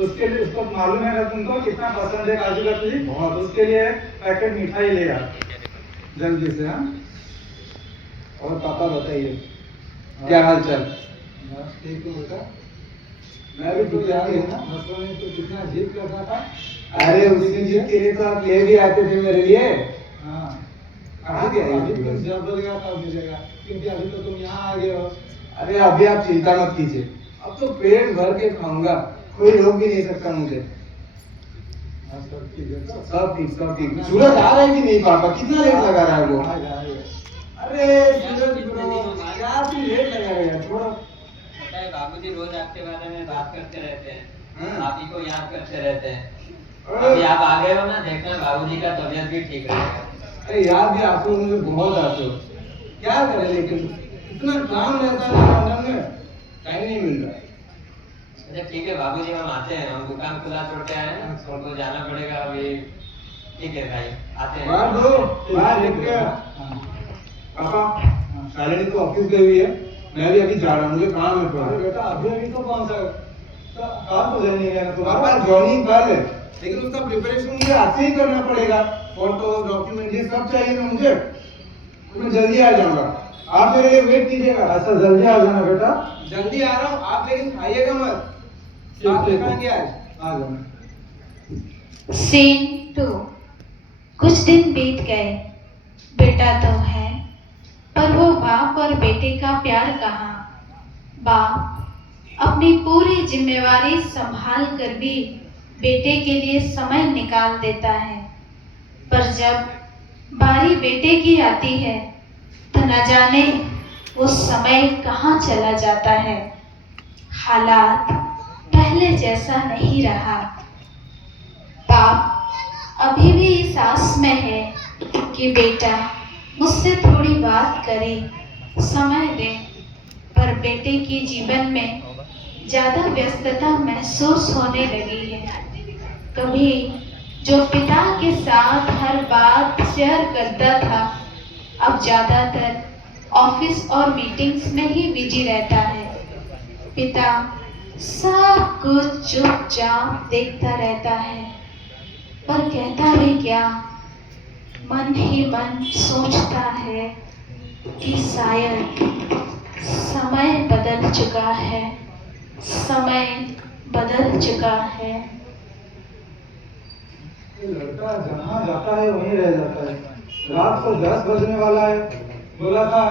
उसके लिए उसको मालूम है ना तुमको कितना पसंद है काजू कतली, बहुत। उसके लिए पैकेट मिठाई ले आ जल्दी से। हाँ, और पापा बताइए क्या हाल चाल? बस ठीक है बेटा। मैं भी ठीक याद है हूँ। ना, बचपन में तो कितना जिद करता था। अरे उस दिन जिद के लिए तो आप ले भी आते थे मेरे लिए। हाँ, कहाँ गए अभी इतनी तुम देर? जब बोलेगा तब मिलेगा, क्योंकि अभी तो तुम यहाँ आ गए हो। अरे अभी आप चिंता मत कीजिए, अब तो पेट भर के खाऊंगा, कोई रोक भी नहीं सकता मुझे। हाँ, सब ठीक है तो? सब ठीक सब ठीक। सूरज आ रहा है कि नहीं पापा? कितना लेट लगा रहा है वो? आ जाएगा। अरे सूरज ब्रो, क्या तू लेट लगा रहा है? थोड़ा पता है बाबूजी रोज आपके बारे में बात करते रहते हैं, हाँ। आप ही को याद करते रहते हैं। अरे अभी आप आ गए हो ना, देखना बाबूजी का तबीयत भी ठीक रहेगा। अरे याद भी आते हो, मुझे बहुत आते हो। क्या करें लेकिन इतना काम रहता है ना लंदन में, टाइम नहीं मिल रहा है। अच्छा ठीक है बाबूजी, हम आते हैं, हम दुकान खुला छोड़ के आए हैं, हमको जाना पड़ेगा अभी। ठीक है भाई, आते हैं। बाहर दो, बाहर देख के। पापा शालिनी तो ऑफिस गई हुई है, मैं भी अभी जा रहा हूँ, मुझे काम है थोड़ा। अरे बेटा, अभी तो कौन सा काम तो नहीं गया ना तो तुम्हारा। पापा ज्वाइनिंग कर ले, लेकिन उसका प्रिपरेशन मुझे आज से ही करना पड़ेगा। फोटो डॉक्यूमेंट ये सब चाहिए ना मुझे, तो मैं जल्दी आ जाऊंगा। आप मेरे लिए वेट कीजिएगा। अच्छा, जल्दी आ जाना बेटा। जल्दी आ रहा हूँ, आप लेकिन खाइएगा मत। ठीक आप है। दिखाएंगे आज। आ जाना। सीन 2। कुछ दिन बीत गए। बेटा तो है, पर वो बाप और बेटे का प्यार कहाँ। बाप अपनी पूरी जिम्मेवारी संभाल कर भी बेटे के लिए समय निकाल देता है, पर जब बारी बेटे की आती है तो न जाने वो समय कहाँ चला जाता है। हालात पहले जैसा नहीं रहा। बाप अभी भी इस आस में है कि बेटा मुझसे थोड़ी बात करे, समय दे, पर बेटे के जीवन में ज़्यादा व्यस्तता महसूस होने लगी है। कभी जो पिता के साथ हर बात शेयर करता था, अब ज़्यादातर ऑफिस और मीटिंग्स में ही बिजी रहता है। पिता सब कुछ चुपचाप देखता रहता है, पर कहता भी क्या, मन ही मन सोचता है कि शायद समय बदल चुका है, समय बदल चुका है। ये लड़का जहाँ जाता है वहीं रह जाता है। रात को 10 बजने वाला है, बोला था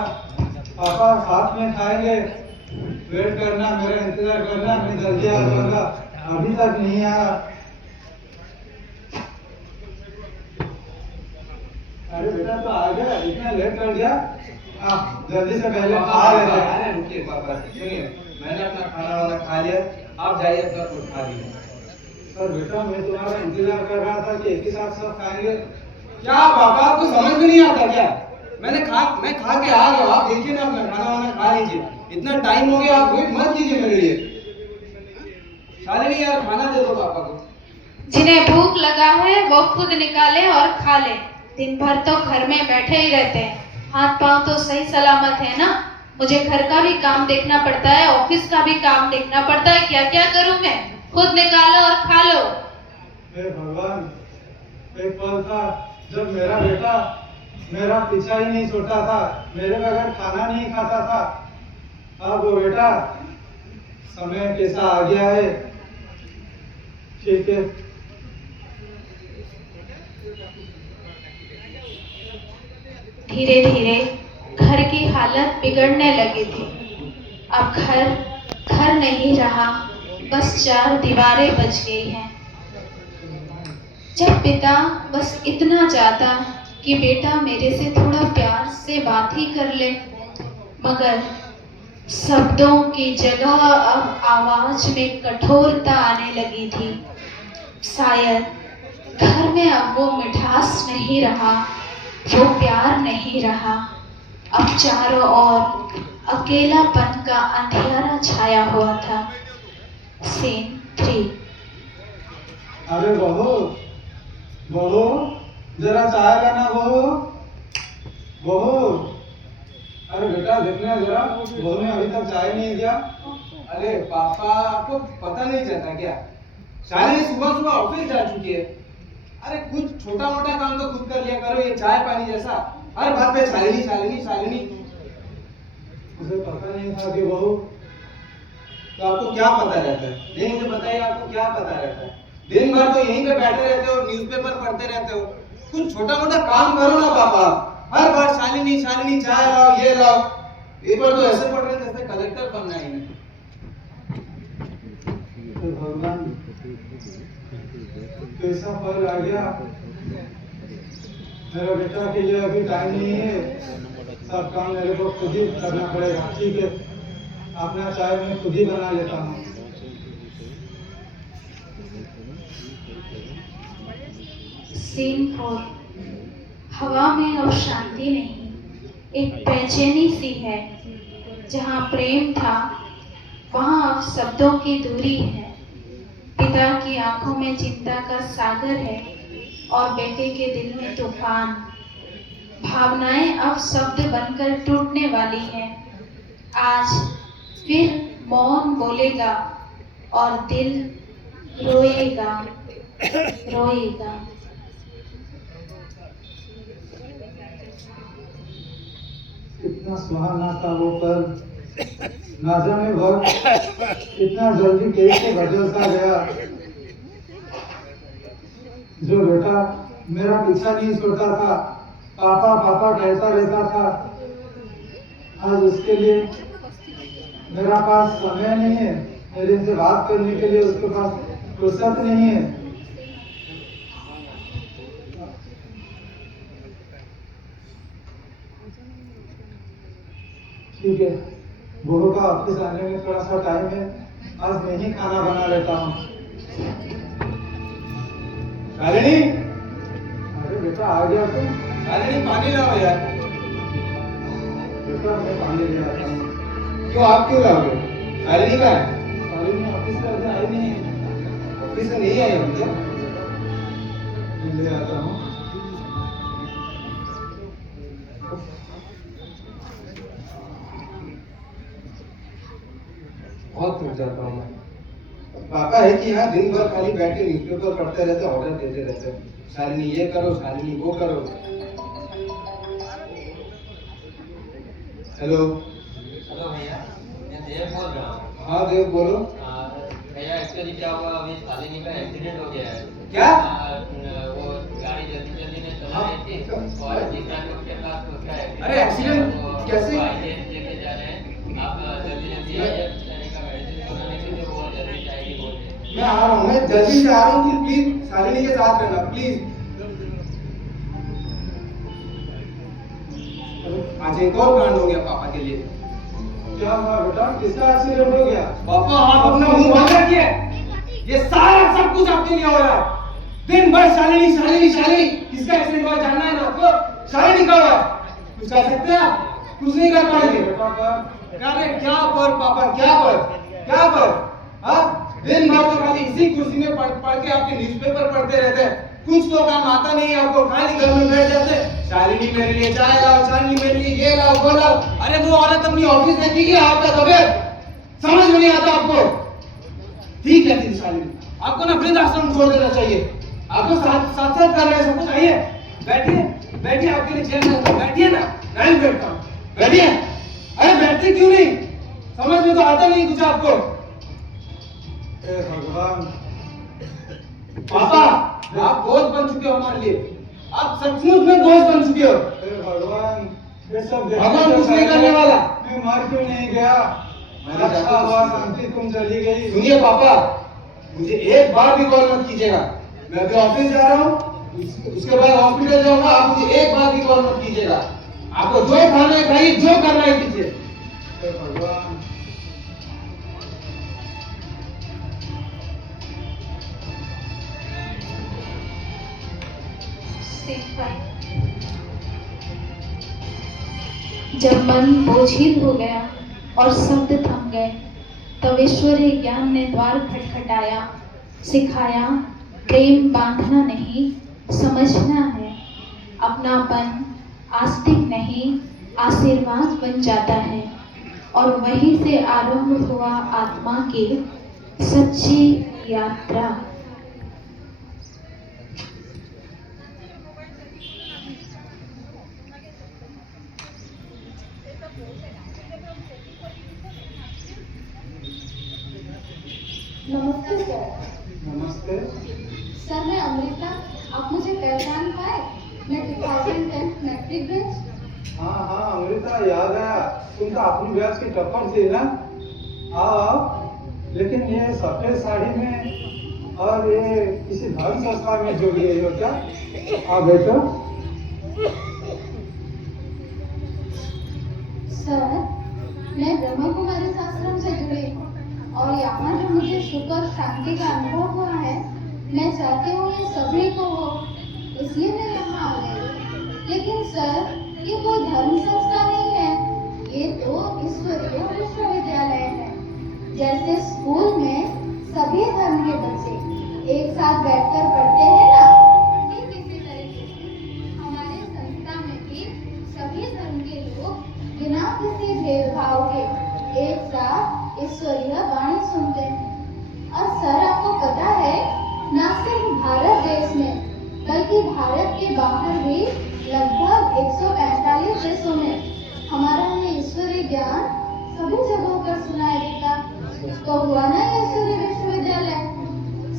पापा साथ में खाएंगे, वेट करना, मेरा इंतजार करना, मैं जल्दी आ जाऊंगा। अभी तक नहीं आया। अरे बेटा, तो आ गया, इतना लेट कर दिया। जल्दी से पहले खा लेते हैं। अरे रुकिए पापा, सुनिए, मैंने अपना खाना वाना खा लिया, आप जाइए अपना कुछ खा लीजिए। पर बेटा, मैं तुम्हारा इंतजार कर रहा था कि एक ही साथ सब खाएंगे। क्या पापा, आपको समझ में नहीं आता क्या? मैं खा के आ गया, आप देखिए ना, अपना खाना वाना खा लीजिए। इतना टाइम हो गया, आप वेट मत कीजिए मेरे लिए। शालिनी यार, खाना दे दो पापा को। जिन्हें भूख लगा है वो खुद निकाले और खा ले। दिन भर तो घर में बैठे ही रहते हैं, हाथ पांव तो सही सलामत है ना। मुझे घर का भी काम देखना पड़ता है, ऑफिस का भी काम देखना पड़ता है, क्या क्या करूं मैं। खुद निकालो और खा लो। हे भगवान, एक पल था जब मेरा बेटा मेरा पीछा ही नहीं छोड़ता था, मेरे बगैर खाना नहीं खाता था। अब वो बेटा समय कैसा आ गया है। ठीक है। धीरे धीरे घर की हालत बिगड़ने लगी थी। अब घर घर नहीं रहा, बस 4 दीवारें बच गई हैं। जब पिता बस इतना चाहता कि बेटा मेरे से थोड़ा प्यार से बात ही कर ले, मगर शब्दों की जगह अब आवाज में कठोरता आने लगी थी। शायद घर में अब वो मिठास नहीं रहा, वो प्यार नहीं रहा। अब चारों ओर अकेलापन का अंधेरा छाया हुआ था। सीन 3। अरे बहू, बहू, जरा चाय लाना बहू। बहू, अरे बेटा देखना जरा, बहू ने अभी तक चाय नहीं दिया। अरे पापा, आपको पता नहीं चलता क्या? शालिनी सुबह सुबह ऑफिस जा चुकी है। अरे कुछ छोटा मोटा काम तो खुद कर लिया करो, ये चाय पानी जैसा हर बात पे शालिनी शालिनी शालिनी। मुझे पता नहीं था कि बहू। तो आपको क्या पता रहता है? ये मुझे बताइए, आपको क्या पता रहता है? दिन भर तो यहीं पे बैठे रहते हो, न्यूज़पेपर पढ़ते रहते हो। कुछ छोटा मोटा काम करो ना पापा। हर बार शालिनी शालिनी चाय लाओ, ये लाओ। पेपर तो ऐसे पढ़ रहे हैं जैसे कलेक्टर बनना है इन्हें। तो भगवान, कैसा फल आ गया। मेरा बेटा के लिए अभी टाइम नहीं है, सब काम मेरे को खुद ही करना पड़ेगा। ठीक है, अपना चाय मैं खुद ही बना लेता हूँ। सीन 4। हवा में अब शांति नहीं, एक बेचैनी सी है। जहाँ प्रेम था वहाँ अब शब्दों की दूरी है। पिता की आंखों में चिंता का सागर है और बेटे के दिल में तूफान। भावनाएं अब शब्द बनकर टूटने वाली हैं। आज फिर मौन बोलेगा और दिल रोएगा रोएगा। कितना सुहाना था वो पल, ना जाने वक्त इतना जल्दी कैसे बदलता गया। जो बेटा मेरा पीछा नहीं छोड़ता था, पापा पापा कहता रहता था, आज उसके लिए मेरा पास समय नहीं है, मेरे से बात करने के लिए उसके पास फुर्सत नहीं है। ठीक है, बहू का ऑफिस आने में थोड़ा सा टाइम है, आज मैं ही खाना बना लेता हूँ। शालिनी, अरे बेटा आ गया तुम। शालिनी पानी लाओ यार। बेटा मैं पानी ले आता हूँ। क्यों, आप क्यों लाओगे? शालिनी कहाँ है? शालिनी ऑफिस से अभी आई नहीं है। ऑफिस से नहीं आई अभी क्या? मैं ले आता हूँ। बहुत थक जाता हूँ मैं। पापा है कि यहाँ दिन भर खाली बैठ के न्यूज़पेपर पढ़ते रहते, ऑर्डर देते रहते। शालिनी ये करो, शालिनी वो करो। हेलो। हेलो भैया, मैं देव बोल रहा हूँ। हाँ देव बोलो। भैया एक्चुअली क्या हुआ, अभी शालिनी का एक्सीडेंट हो गया है। क्या? वो गाड़ी जल्दी जल्दी में चला रही थी और जितना भी उसके पास उसका अरे एक्सीडेंट कैसे? लेके जा रहे हैं, आप जल्दी जल्दी आइए। मैं आ रहा हूँ, मैं जल्दी से आ रहा हूँ। तुम प्लीज शालिनी के साथ रहना प्लीज। आज एक और कांड हो गया पापा के लिए। क्या हुआ बेटा, किसका एक्सीडेंट हो गया? पापा आप अपना मुंह बंद रखिए। ये सारा सब कुछ आपके लिए हो रहा है। दिन भर शालिनी शालिनी शालिनी। किसका एक्सीडेंट हुआ जानना है ना आपको? शालिनी का हुआ। कुछ कर सकते हैं आप? कुछ नहीं कर पाएंगे। अरे क्या पर पापा, क्या पर? हाँ, दिन भर तो खाली इसी कुर्सी में पढ़ के आपके न्यूज़पेपर पढ़ते रहते हैं। कुछ तो काम आता नहीं है आपको, खाली घर में बैठ जाते हैं। शालिनी मेरे लिए चाय लाओ, शालिनी मेरे लिए ये लाओ वो लाओ। अरे वो औरत अपनी ऑफिस देखेगी, आपका तबियत समझ में नहीं आता आपको। ठीक है शालिनी, आपको ना वृद्ध आश्रम छोड़ देना चाहिए। आपको साथ कर रहे हैं सब कुछ। आइए बैठिए, आपके लिए चेयर में बैठिए ना। नहीं बैठता हूँ, बैठिए। अरे बैठते क्यों नहीं? समझ में तो आता नहीं कुछ आपको। हे भगवान, पापा आप बोझ बन चुके हो हमारे लिए। आप सचमुच में बोझ बन चुके हो। हे भगवान, ये सब भगवान कुछ नहीं करने वाला। मैं मर क्यों नहीं गया? अच्छा हुआ शांति तुम चली गई। सुनिए पापा, मुझे एक बार भी कॉल मत कीजिएगा। मैं अभी ऑफिस जा रहा हूँ, उसके बाद हॉस्पिटल जाऊंगा। आप मुझे एक बार भी कॉल मत कीजिएगा। आपको जो खाना है खाइए, जो करना है कीजिए। हे भगवान, जब मन बोझिल हो गया और शब्द थम गए, तब ईश्वरीय ज्ञान ने द्वार खटखटाया, सिखाया प्रेम बांधना नहीं समझना है। अपनापन आस्तिक नहीं आशीर्वाद बन जाता है और वहीं से आरंभ हुआ आत्मा की सच्ची यात्रा। नमस्ते सर। नमस्ते। सर मैं अमृता, आप मुझे पहचान पाए? मैं 2010 मैट्रिक बैच। हाँ हाँ अमृता, याद आया। तुम तो अपनी बैच की टॉपर थी ना। आओ आओ। लेकिन ये सफेद साड़ी में और ये किसी धर्म संस्था में जुड़ गई हो क्या? आओ बैठो। सर मैं ब्रह्म कुमारी आश्रम से जुड़ी हूँ और यहाँ जो मुझे सुख और शांति का अनुभव हुआ है, मैं चाहती हूँ ये सभी को हो, इसलिए मैं यहाँ आ गई। लेकिन सर ये कोई धर्म संस्था नहीं है, ये तो ईश्वरीय विश्वविद्यालय है। जैसे स्कूल में सभी धर्म के बच्चे एक साथ बैठकर पढ़ते हैं ना, ठीक इसी तरीके से हमारे संस्था में भी सभी धर्म के लोग बिना किसी भेदभाव के एक साथ ईश्वरीय वाणी सुनते हैं। और सर आपको पता है, न सिर्फ भारत देश में बल्कि भारत के बाहर भी लगभग 145 देशों में हमारा ये ईश्वरीय ज्ञान सभी जगहों पर सुनाई देता। तो हुआ ना ये ईश्वरीय विश्वविद्यालय।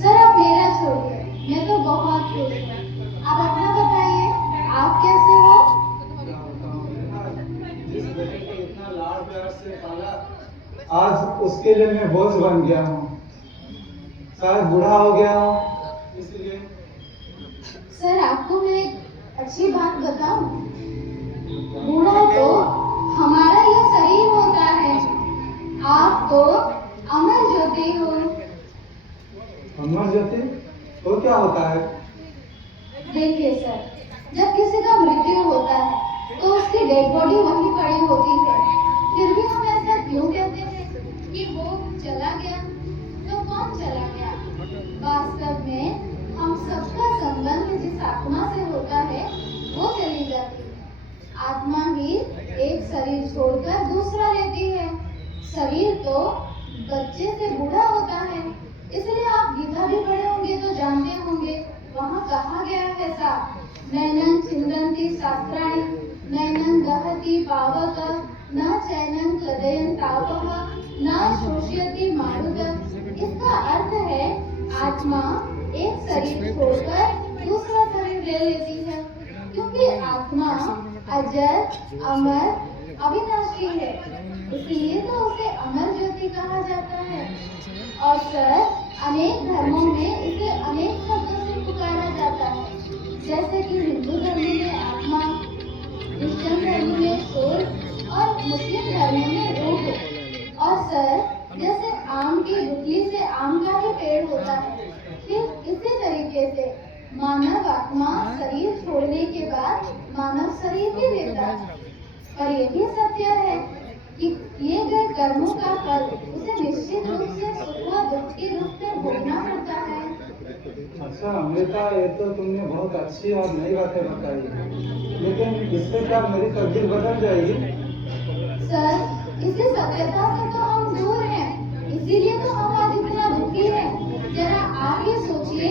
सर आप मेरा छोड़िए, मैं तो बहुत खुश हूँ। आप अपना बताइए, आप कैसे हो? जिस बेटे को इतना लाड़ प्यार से पाला, आज उसके लिए मैं बोझ बन गया हूँ। शायद बूढ़ा हो गया हूँ, इसलिए। सर आपको मैं एक अच्छी बात बताऊं, बूढ़ा तो हमारा ये शरीर होता है, आप तो अमर ज्योति हो। अमर ज्योति तो क्या होता है? देखिए सर, जब किसी का मृत्यु होता है तो उसकी डेड बॉडी वहीं पड़ी होती है, फिर भी हम ऐसा क्यों कहते हैं कि वो चला गया? तो कौन चला गया? वास्तव में हम सबका संबंध जिस आत्मा से होता है वो चली जाती है। आत्मा ही एक शरीर छोड़कर दूसरा लेती है। शरीर तो बच्चे से बूढ़ा होता है, इसलिए आप गीता भी पढ़े होंगे तो जानते होंगे, वहाँ कहा गया है साफ, नैनं छिन्दन्ति शास्त्राणि नैनं दहति पावक न चैनं क्लेदयन् तापः न शोषयति मारुतः। इसका अर्थ है आत्मा एक शरीर छोड़कर दूसरा शरीर ले लेती है, क्योंकि आत्मा अजर अमर अविनाशी है, इसलिए तो उसे अमर ज्योति कहा जाता है। और सर अनेक धर्मों में इसे अनेक शब्दों से पुकारा जाता है, जैसे कि हिंदू धर्म में आत्मा, क्रिश्चियन धर्म में सोल और मुस्लिम धर्म में रूह। और सर जैसे आम की गुठली से आम का ही पेड़ होता है, फिर इसी तरीके से मानव आत्मा शरीर छोड़ने के बाद मानव शरीर भी लेता है। और ये भी सत्य है कि किए गए कर्मों का फल उसे निश्चित रूप से सुख व दुख के रूप में भोगना पड़ता है। अच्छा अमृता, ये तो तुमने बहुत अच्छी और नई बातें बताई, लेकिन इससे क्या मेरी तकदीर बदल जाएगी? सर इसी सत्यता से तो हम दूर हैं, इसीलिए तो हम आज इतना दुखी हैं। जरा आप ये सोचिए,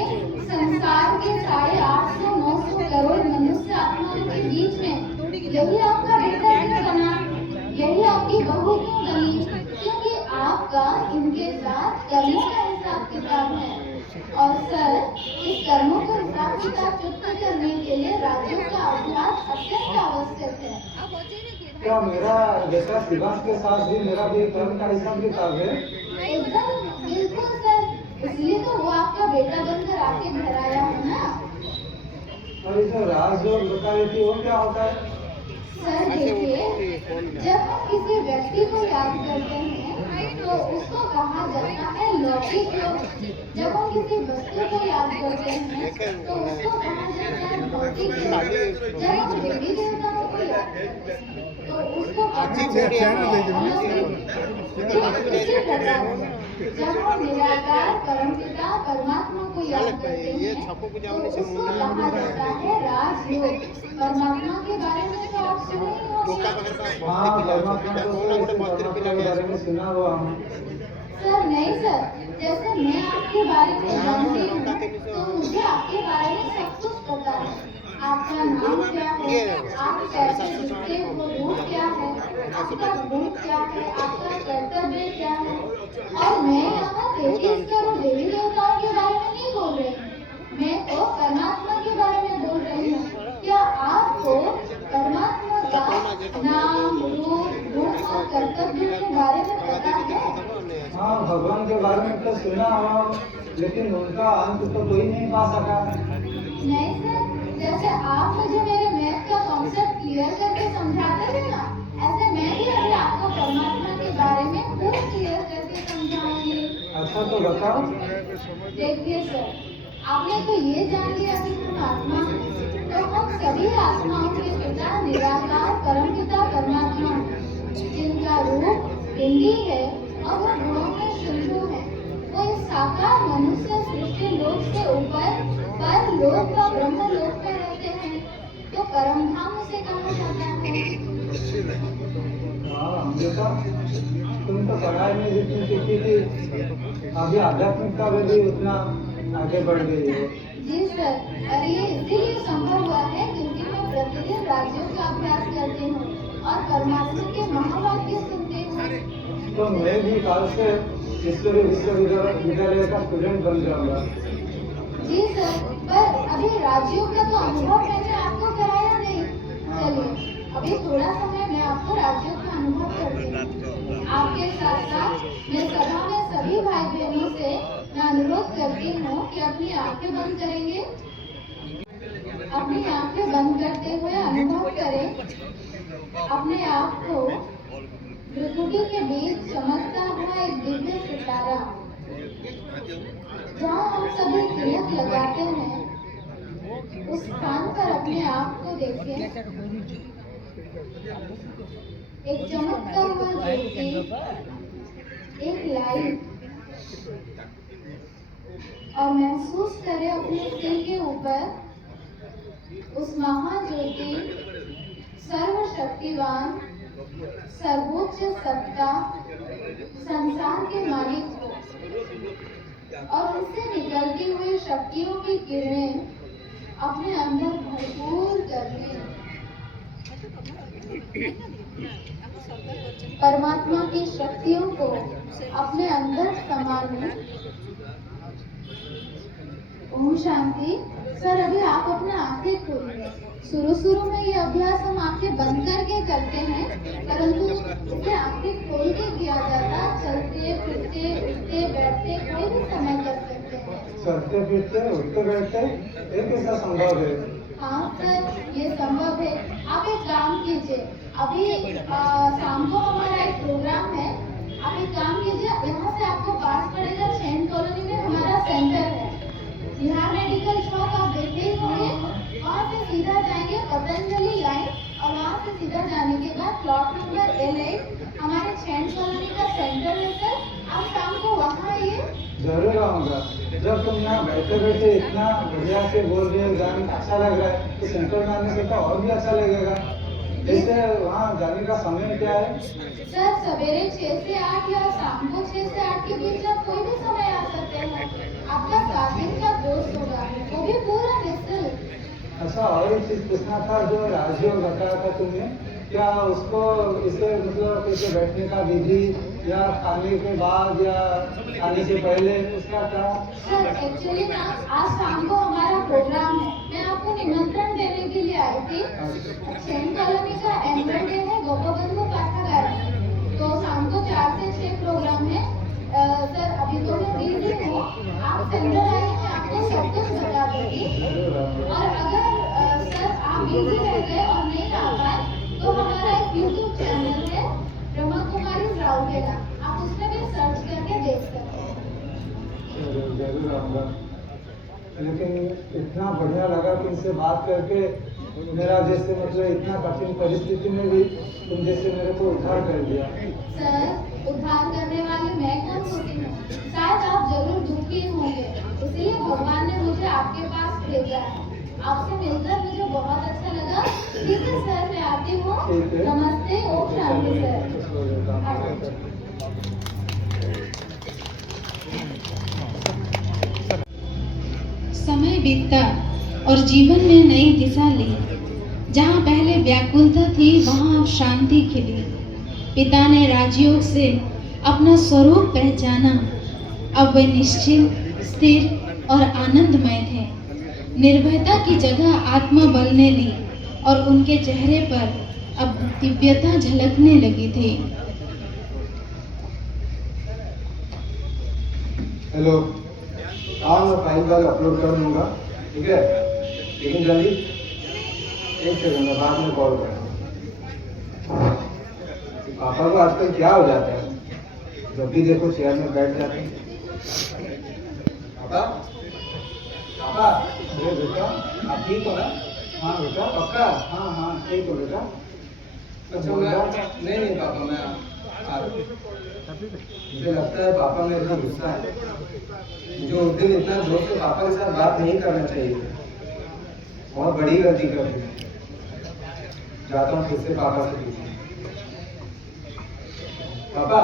संसार के 850-900 करोड़ मनुष्य आत्माओं के बीच में यही आपका बेटा क्यों बना, यही आपकी बहू क्यों बनी? क्योंकि आपका इनके साथ कर्मों का हिसाब किताब है। और सर इस कर्मों का हिसाब किताब चुकता करने के लिए राज्यों का अभ्यास अत्यंत आवश्यक है। क्या मेरा बेटा शिवास के साथ भी मेरा भी कर्म का हिसाब किताब है? एकदम बिल्कुल सर, इसलिए तो वो आपका बेटा बनकर आपके घर आया है ना। और ये जो राजयोग बता रही थी वो क्या होता है? सर देखिए, जब हम किसी व्यक्ति को याद करते हैं तो उसको कहा जाता है लौकिक योग। जब हम किसी वस्तु को याद करते हैं तो उसको कहा जाता है भौतिक योग। जब हम देवी देवताओं को याद करते हैं तो उसको कहा जाता है अलौकिक योग। ठीक इसी प्रकार से जब हम निराकार परमपिता परमात्मा को याद करते हैं तो उसको कहा जाता है राजयोग। परमात्मा के बारे में तो आप सुने ही होंगे। हाँ, परमात्मा के बारे में सुना हुआ हूँ। सर नहीं सर, जैसे मैं आपके बारे में जानती हूँ तो मुझे आपके बारे में सब कुछ पता है। आपका नाम क्या है, आप कैसे दिखते हो, रूप क्या है, आपका गुण क्या है, आपका कर्तव्य क्या है। और मैं यहाँ 33 करोड़ देवी देवताओं के बारे में नहीं बोल रही हूँ, मैं तो परमात्मा के बारे में बोल रही हूँ। क्या आपको परमात्मा का नाम, रूप, गुण और कर्तव्य के बारे में पता है? हाँ, भगवान के बारे में तो सुना हो, लेकिन उनका अंत तो कोई नहीं पा सका। नहीं सर, जैसे आप मुझे मेरे मैथ का कॉन्सेप्ट क्लियर करके समझाते थे ना, ऐसे मैं भी अभी आपको परमात्मा के बारे में खूब क्लियर करके समझाऊंगी। अच्छा तो बताओ। देखिए सर, आपने तो ये जान लिया कि हम आत्मा हैं, तो हम सभी आत्माओं के पिता निराकार परमपिता परमात्मा हैं, जिनका रूप पिंडी है और वो गुणों में शुद्ध है। वो इस साकार मनुष्य सृष्टि लोक से ऊपर पर लोक का ब्रह्म लोक में रहते हैं, तो परम धाम उसे कहा जाता है। हाँ अमृता, तुम तो पढ़ाई में जितनी सीखी थी, अभी आध्यात्मिकता में भी उतना आगे बढ़ गई हो। जी सर, और ये इसीलिए संभव हुआ है क्योंकि मैं प्रतिदिन राज्यों का अभ्यास करती हूँ और परमात्मा के महावाक्य सुनती हूँ। तो मैं भी कल से ईश्वरी विश्वविद्यालय का स्टूडेंट बन जाऊंगा। जी सर, पर अभी राज्यों का तो अनुभव मैंने आपको कराया नहीं। चलिए, अभी थोड़ा समय मैं आपको राज्यों का अनुभव करती हूँ। आपके साथ साथ मैं सभा में सभी भाई बहनों से मैं अनुरोध करती हूँ कि अपनी आंखें बंद करेंगे, अपनी आंखें बंद करते हुए अनुभव करें अपने आप को प्रकृति के बीच चमकता हुआ एक दिव्य सितारा, जहाँ हम सभी तिलक लगाते हैं, उस स्थान पर अपने आप को देखें। एक चमकता हुआ ज्योति, एक लाइट, और महसूस करें अपने सिर के ऊपर उस महाज्योति, सर्वशक्तिवान, सर्वोच्च सत्ता, संसार के मालिक को, और उससे निकलती हुई शक्तियों की किरणें अपने अंदर भरपूर कर लें। परमात्मा की शक्तियों को अपने अंदर समा लें। ओम शांति। सर, अभी आप अपना आंखें खोलिए। शुरू में ये अभ्यास हम आंखें बंद करके करते हैं, परंतु इसे आंखें खोल के किया जाता। चलते फिरते उठते बैठते कोई भी समय कर सकते हैं। चलते फिरते उठते बैठते ये कैसा संभव है? हाँ सर, ये संभव है। आप एक काम कीजिए, अभी शाम को हमारा एक प्रोग्राम है। आप एक काम कीजिए, यहाँ से आपको पास पड़ेगा, चैन कॉलोनी में हमारा सेंटर है, बिहार मेडिकल शॉप, आप देखे ही होंगे। वहाँ से सीधा जाएंगे पतंजलि लाइन, और वहाँ से सीधा जाने के बाद प्लॉट नंबर L8 हमारे चैन कॉलोनी का सेंटर है सर। आप शाम को वहाँ आइए। जरूर आऊंगा। जब तुम यहाँ बैठे बैठे इतना बढ़िया से बोल रहे हो, गान अच्छा लग रहा है, तो सेंटर में आने से तो और भी अच्छा लगेगा। जैसे वहाँ जाने का समय क्या है? सर, सवेरे 6 से 8 या शाम को 6 से 8 के बीच आप कोई भी समय आ सकते हैं। आपका 7 दिन का कोर्स होगा, वो भी पूरा निःशुल्क। अच्छा, और एक चीज पूछना था, जो राजयोग बताया था तुमने, क्या उसको इसे मतलब कैसे बैठने का विधि, या खाने के बाद या खाने से पहले, उसका क्या? सर, एक्चुअली ना आज शाम को हमारा प्रोग्राम है, मैं आपको निमंत्रण देने के लिए आई थी। चैन कॉलोनी का एनुअल डे है गोपबंधु पाठागार में, तो शाम को 4 से 6 प्रोग्राम है। सर, अभी तो मैं बिजी हूँ, आप सेंटर आइए, मैं आपको सब कुछ बता दूंगी। और अगर सर आप बिजी रह गए और नहीं आ पाए, तो हमारा एक यूट्यूब चैनल है ब्रह्मा कुमारी राउरकेला, आप उसमें भी सर्च करके देख सकते हैं। जरूर आऊंगा। लेकिन इतना बढ़िया लगा तुमसे बात करके, मेरा जैसे मतलब इतना कठिन परिस्थिति में भी तुम जैसे मेरे को उद्धार कर दिया। सर, उद्धार करने वाली मैं कौन होती हूँ? शायद आप जरूर दुखी होंगे, इसलिए भगवान ने मुझे आपके पास भेजा है। आपसे मिलकर मुझे बहुत अच्छा लगा। ठीक है सर, मैं आती हूँ। ठीक है। नमस्ते, ओम शांति सर। समय बीतता और जीवन में नई दिशा ली। जहाँ पहले व्याकुलता थी वहाँ अब शांति खिली। पिता ने राजयोग से अपना स्वरूप पहचाना। अब वे निश्चिंत, स्थिर और आनंदमय थे। निर्भयता की जगह आत्मबल ने ली और उनके चेहरे पर अब दिव्यता झलकने लगी थी। हेलो, हाँ मैं फाइल अपलोड कर दूंगा, ठीक है, लेकिन जल्दी 1 सेकंड में बाद में कॉल करूँगा। पापा को आजकल क्या हो जाता है, जब भी देखो चेयर में बैठ जाते हैं। पापा पापा, अरे बेटा, आप ठीक हो ना? हाँ बेटा, पक्का? हाँ हाँ ठीक हो बेटा। अच्छा मैं नहीं पापा, मैं आ रहा हूँ। मुझे लगता है पापा में इतना गुस्सा है। मुझे उस दिन इतना जोर से पापा के साथ बात नहीं करना चाहिए। बहुत बड़ी गलती कर दी। जाता हूँ फिर से पापा से पूछूं। पापा,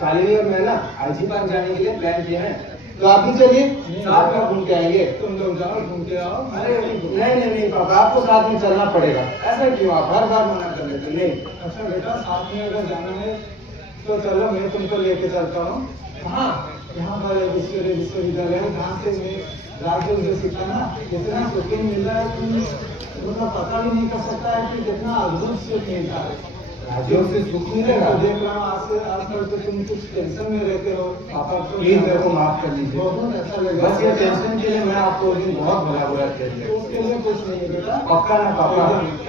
शालिनी और मैं ना आईजी पार्क जाने के लिए प्लान किए हैं, तो आप भी चलिए, साथ में घूम के आएंगे। तुम लोग जाओ, घूम के आओ। अरे नहीं पापा, आपको साथ में चलना पड़ेगा। ऐसा क्यों, आप हर बार मना कर लेते? नहीं। अच्छा बेटा, साथ में अगर जाना है तो चलो, मैं तुमको लेके चलता हूँ। कहाँ? यहाँ पर एक विश्वविद्यालय है जहाँ से मैं राजयोग से सीखा ना, इतना सुकून मिल रहा है कि तुमको पता भी नहीं कर सकता है कि कितना अद्भुत सुख मिलता है। राजयोग से सुख मिलेगा? तो देख रहा हूँ आजकल तो तुम कुछ टेंशन में रहते हो। पापा को प्लीज मेरे को माफ कर दीजिए। बहुत अच्छा लगा। बस ये टेंशन के लिए मैं आपको उस दिन बहुत भला बुरा कह दिया। उसके लिए कुछ नहीं है बेटा। पक्का ना पापा,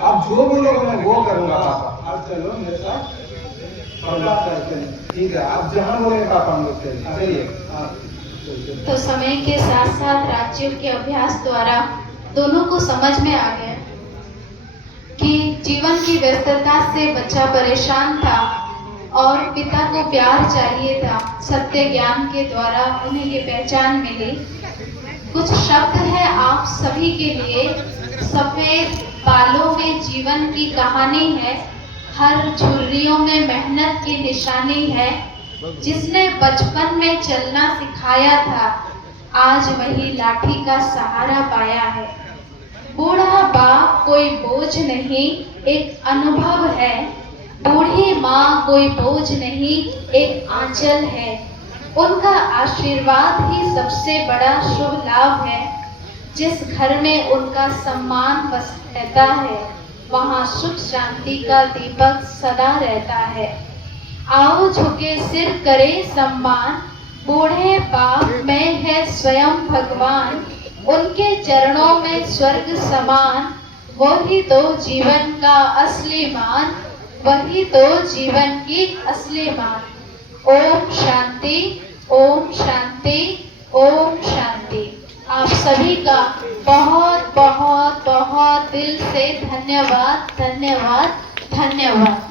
आप जो बोलोगे मैं वो करूँगा पापा। आप चलो मेरे साथ, पक्का करते हैं। ठीक है, आप जहाँ बोले पापा हम लोग चलिए। आप चलते हैं। तो समय के साथ साथ राजयोग के अभ्यास द्वारा दोनों को समझ में आ गया कि जीवन की व्यस्तता से बच्चा परेशान था और पिता को प्यार चाहिए था। सत्य ज्ञान के द्वारा उन्हें ये पहचान मिली। कुछ शब्द है आप सभी के लिए। सफेद बालों में जीवन की कहानी है, हर झुर्रियों में मेहनत की निशानी है। जिसने बचपन में चलना सिखाया था, आज वही लाठी का सहारा पाया है। बूढ़ा बाप कोई बोझ नहीं, एक अनुभव है। बूढ़ी माँ कोई बोझ नहीं, एक आंचल है। उनका आशीर्वाद ही सबसे बड़ा शुभ लाभ है। जिस घर में उनका सम्मान बस रहता है, वहाँ सुख शांति का दीपक सदा रहता है। आओ झुके सिर करे सम्मान, बूढ़े बाप में है स्वयं भगवान। उनके चरणों में स्वर्ग समान, वही तो जीवन का असली मान, वही तो जीवन की असली मान। ओम शांति, ओम शांति, ओम शांति। आप सभी का बहुत बहुत बहुत दिल से धन्यवाद, धन्यवाद, धन्यवाद।